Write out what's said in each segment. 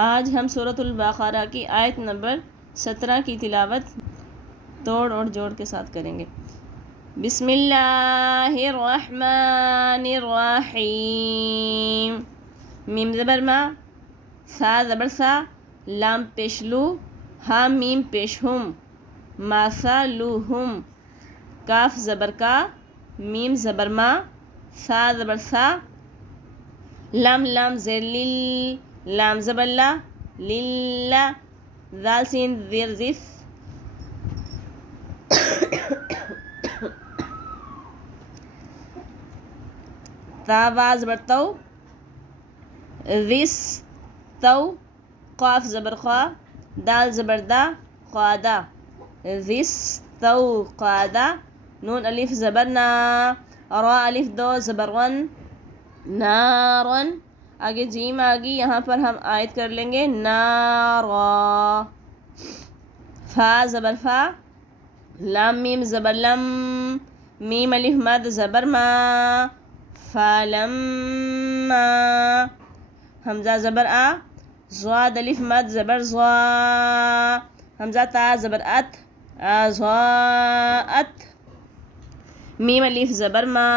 آج ہم سورۃ البقرہ کی آیت نمبر 17 کی تلاوت توڑ اور جوڑ کے ساتھ کریں گے۔ بسم اللہ الرحمن الرحیم۔ میم زبر ما، سا زبر سا، لام پیش لو، ہا میم پیش ہم، ماسا لو ہم، کاف زبر کا، میم زبر ما، سا زبر سا، لام لام زیر لیل، لام زبر لا، للہ، ذال سین زیر زف، تا وا زبر تو، ذس تو، قاف زبر خا، دال زبر دا، قادا، ذس تو قادا، نون الف زبر نا، را الف دو زبر ون، نارن، آگے جیم آگی، یہاں پر ہم آیت کر لیں گے نارا، فا زبر فا، لام میم زبر لم، میم الف مد زبر ما، فالما، حمزہ زبر آ، ضاد الف مد زبر ضا، حمزہ تا زبر ات، ضاءت، میم الف زبر ما،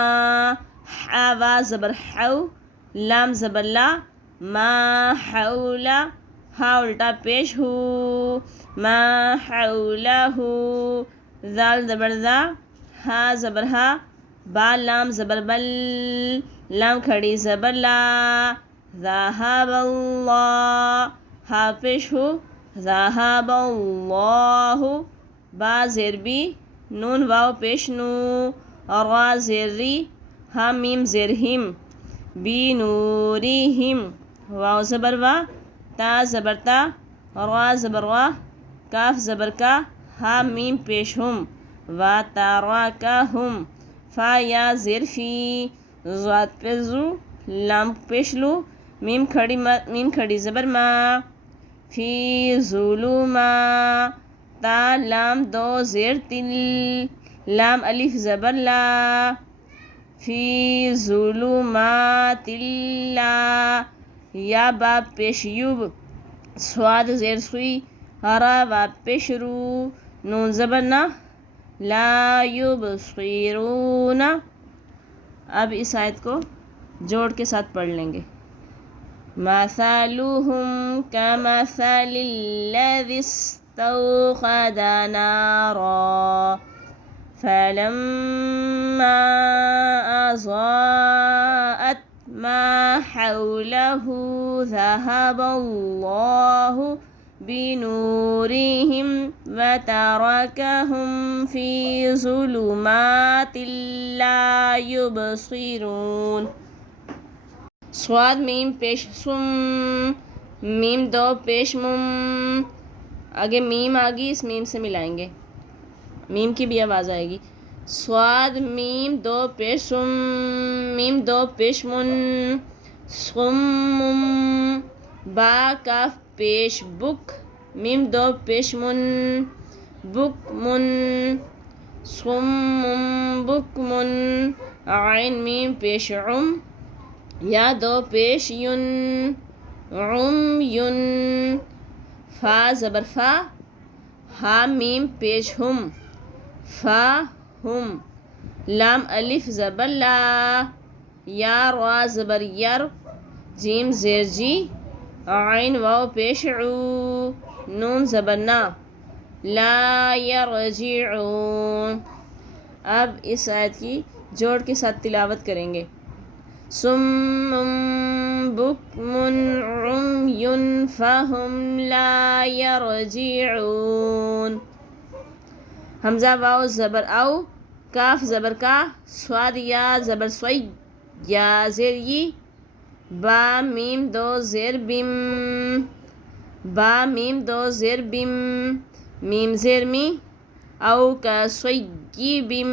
حا وا زبر حو، لام زبر لا، ما حولا، ہا الٹا پیش ہو، ما حولہ، ذال زبر ذا، ہا زبر ہا، با لام زبر بل، لام کھڑی زبر لا، ذہب اللہ، ہا پیش ہو، ذہب اللہ، با زیر بی، نون واو پیش نو، را زیر ری، ہا میم زیر ہم، بنورہم، واو زبر وا، تا زبر تا، را زبر وا، کاف زبر کا، ہا میم پیش ہم، وترکہم، فا یا زیر فی، ضاد پہ زو، لام پیش لو، میم کھڑی زبر ما، فی ظلما، تا لام دو زیر تل، لام الف زبر لا، فی ظلمات اللہ، یا با پیش یوب، سواد زیر سوئی، را با پیش رو، نون زبر نا، لا یبصرون۔ اب اس آیت کو جوڑ کے ساتھ پڑھ لیں گے۔ مثلهم كمثل الذي استوقد نارا فلما أضاءت ما حوله ذهب الله بنورهم وتركهم في ظلمات لا يبصرون۔ صاد میم پیش سم، میم دو پیش مم، آگے میم آگی، اس میم سے ملائیں گے، میم کی بھی آواز آئے گی، صاد میم دو پیش سم، میم دو پیش من، صم، با کاف پیش بک، میم دو پیش من، بک من، صم بک من، عین میم پیش عم، یا دو پیش ین، عم ین، فا زبر فا، ہا میم پیش ہم، فا ہم، لام الف زبر لا، یا را زبر یر، جیم زیر جی، عین واو پیش عو، نون زبر نا، لا یرجعون۔ اب اس آیت کی جوڑ کے ساتھ تلاوت کریں گے۔ صم بکم عمی فہم لا یرجعون، حمزہ واو زبر او، کاف زبر کا، صاد یا زبر سوئی، یا زیر یی، با میم دو زیر بم، با میم دو زیر بم، میم زیر می، او کا سوئی بم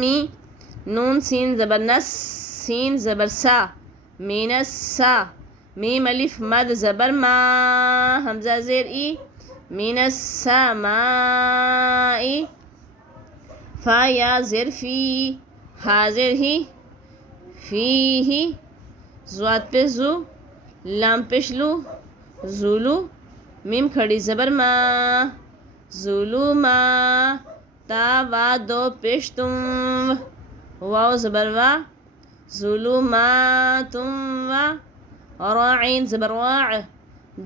می، نون سین زبر نس، سین زبر سا، مینس سا، میم الف مد زبر ما، حمزہ زیر ای، مینس سمائی، فا یا زیر فی، ہا زیر ہی، فی ہی، ضاد پہ زو، لام پیش لو، زولو میم کھڑی زبر ما ظلما تا وا دو پیش تم واو زبر وا ظلماتم را عین زبر واع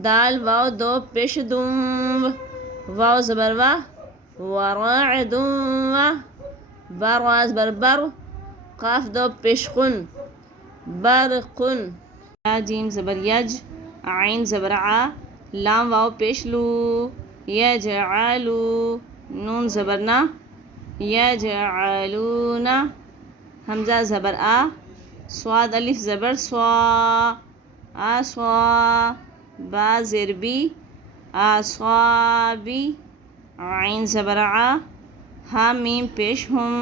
دال واو دو پیش دم واو زبر وا وراعدم بر وا زبر بر قاف دو پیش قن برقن یا جیم زبر یج عین زبر ع لام واو پیش لو یجعلو نون زبر نا یجعلون حمزہ زبر آ صاد الف زبر سوا آسوا با زیر بی آصابی عین زبر ع ہا میم پیش ہم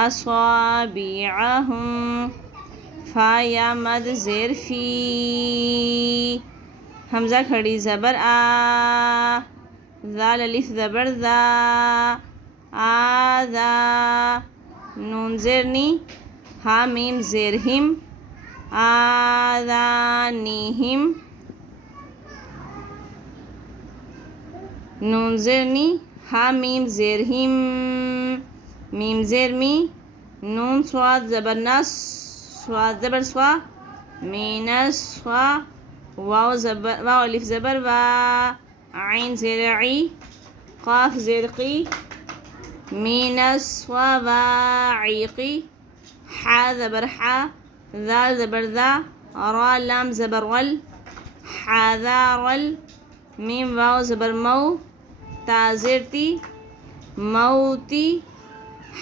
آصابعہم فا یا مد زیر فی حمزہ کھڑی زبر آ ذال الف زبر ذا آذا نون زیر نی ہا میم زیر ہم آذانہم نون زیر نی ہا میم زیر ہم میم زیر می نون صاد زبر نس صاد زبر سوا مینس سوا واو الف زبر وا عین زیر عی قاف زیر قی مینس سوا واعیقی حا زبر حا ذال زبر ذا را لام زبر ول حذارل میم واو زبر مو تا زیر تی موتی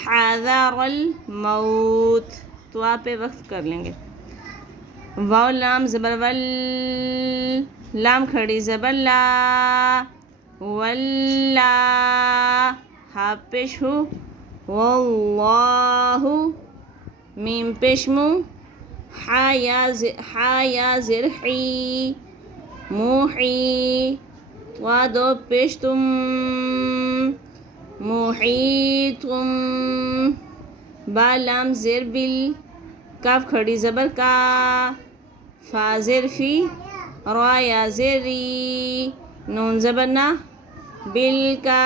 حذار الموت تو آپ پہ وقف کر لیں گے واو لام زبر ول لام کھڑی زبر لا ولا ہا پیش ہو واللہ میم پیش مو حا یا زر حی موحی وا دو پیش تم محیطم با لام زیر بل کاف کھڑی زبر کا فا زیر فی را یا زیری نون زبر نا بالکافرین